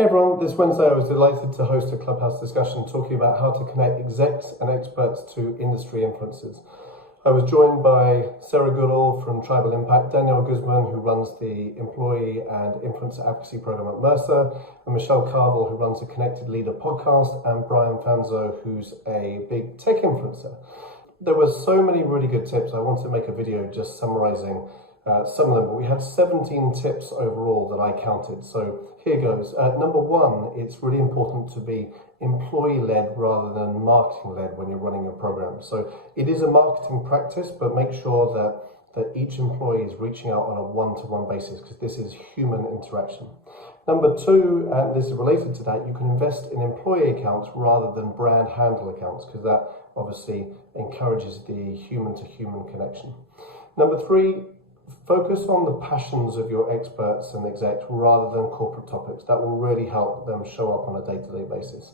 Hey everyone, this Wednesday I was delighted to host a Clubhouse discussion talking about how to connect execs and experts to industry influencers. I was joined by Sarah Goodall from Tribal Impact, Danielle Guzman, who runs the Employee and Influencer Advocacy Program at Mercer, and Michelle Carville, who runs the Connected Leader podcast, and Brian Fanzo, who's a big tech influencer. There were so many really good tips. I wanted to make a video just summarizing some of them, but we had 17 tips overall that I counted. So here goes. Number one, it's really important to be employee-led rather than marketing-led when you're running your program. So it is a marketing practice, but make sure that each employee is reaching out on a one-to-one basis, because this is human interaction. Number two, and this is related to that, you can invest in employee accounts rather than brand handle accounts, because that obviously encourages the human-to-human connection. Number three, focus on the passions of your experts and execs rather than corporate topics. That will really help them show up on a day-to-day basis.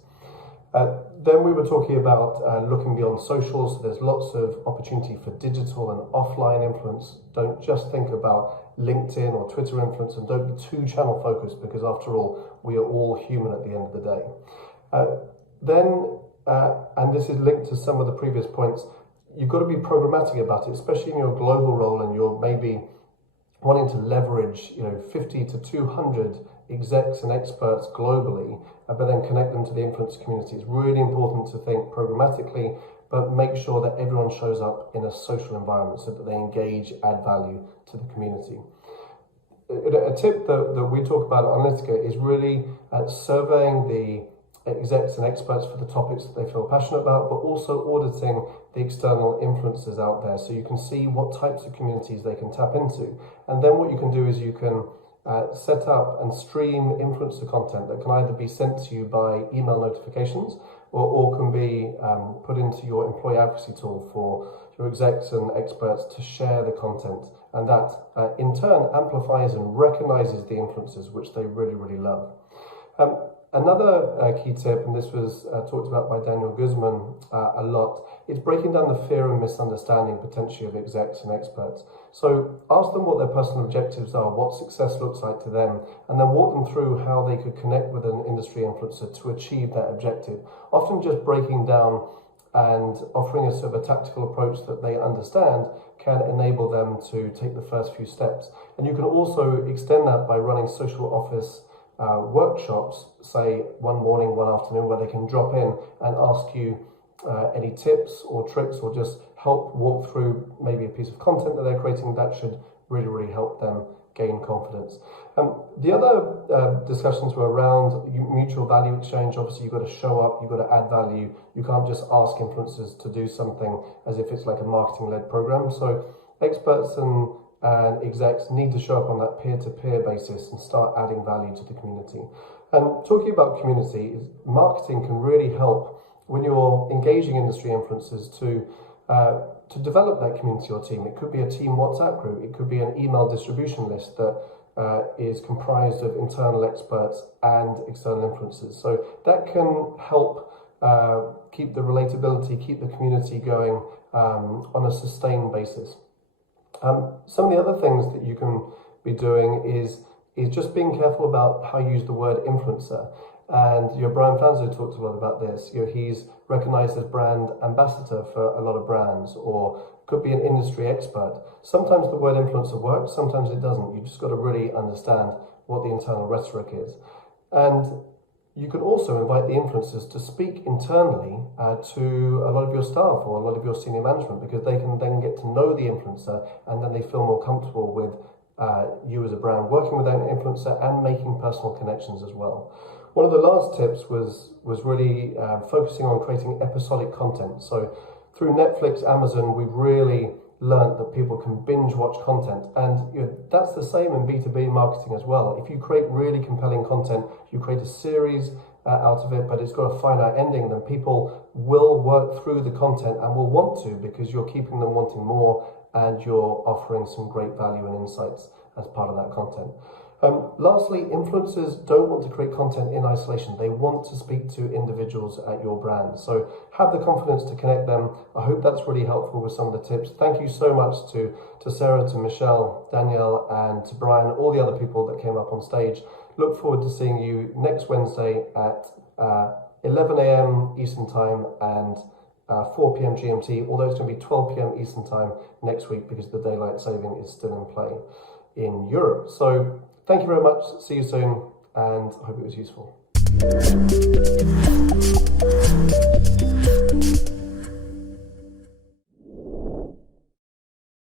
Then we were talking about looking beyond socials. So there's lots of opportunity for digital and offline influence. Don't just think about LinkedIn or Twitter influence, and don't be too channel focused, because after all, we are all human at the end of the day. And this is linked to some of the previous points, you've got to be programmatic about it, especially in your global role, and you're maybe wanting to leverage 50 to 200 execs and experts globally, but then connect them to the influencer community. It's really important to think programmatically, but make sure that everyone shows up in a social environment so that they engage, add value to the community. A tip that we talk about at Analytica is really surveying the execs and experts for the topics that they feel passionate about, but also auditing the external influencers out there so you can see what types of communities they can tap into. And then what you can do is you can set up and stream influencer content that can either be sent to you by email notifications or can be put into your employee advocacy tool for your execs and experts to share the content. And that in turn amplifies and recognizes the influencers, which they really, really love. Another key tip, and this was talked about by Danielle Guzman a lot, is breaking down the fear and misunderstanding potentially of execs and experts. So ask them what their personal objectives are, what success looks like to them, and then walk them through how they could connect with an industry influencer to achieve that objective. Often just breaking down and offering a sort of a tactical approach that they understand can enable them to take the first few steps. And you can also extend that by running social office workshops, say one morning, one afternoon, where they can drop in and ask you any tips or tricks, or just help walk through maybe a piece of content that they're creating. That should really, really help them gain confidence. The other discussions were around mutual value exchange. Obviously, you've got to show up, you've got to add value. You can't just ask influencers to do something as if it's like a marketing-led program. So experts and execs need to show up on that peer-to-peer basis and start adding value to the community. And talking about community, marketing can really help when you're engaging industry influencers to develop that community or team. It could be a team WhatsApp group, it could be an email distribution list that is comprised of internal experts and external influencers. So that can help keep the relatability, keep the community going on a sustained basis. Some of the other things that you can be doing is just being careful about how you use the word influencer. And Brian Fanzo talks a lot about this. He's recognized as brand ambassador for a lot of brands, or could be an industry expert. Sometimes the word influencer works, sometimes it doesn't. You just got to really understand what the internal rhetoric is. And you can also invite the influencers to speak internally to a lot of your staff or a lot of your senior management, because they can then get to know the influencer, and then they feel more comfortable with you as a brand working with that influencer and making personal connections as well. One of the last tips was really focusing on creating episodic content. So through Netflix, Amazon, we've really learned that people can binge watch content, and that's the same in B2B marketing as well. If you create really compelling content, you create a series out of it, but it's got a finite ending, then people will work through the content and will want to, because you're keeping them wanting more and you're offering some great value and insights as part of that content. Lastly, influencers don't want to create content in isolation. They want to speak to individuals at your brand. So have the confidence to connect them. I hope that's really helpful with some of the tips. Thank you so much to Sarah, to Michelle, Danielle, and to Brian, all the other people that came up on stage look forward to seeing you next Wednesday at 11 a.m. Eastern Time and 4 p.m. GMT, although it's going to be 12 p.m. Eastern Time next week because the daylight saving is still in play in Europe. So thank you very much. See you soon, and I hope it was useful.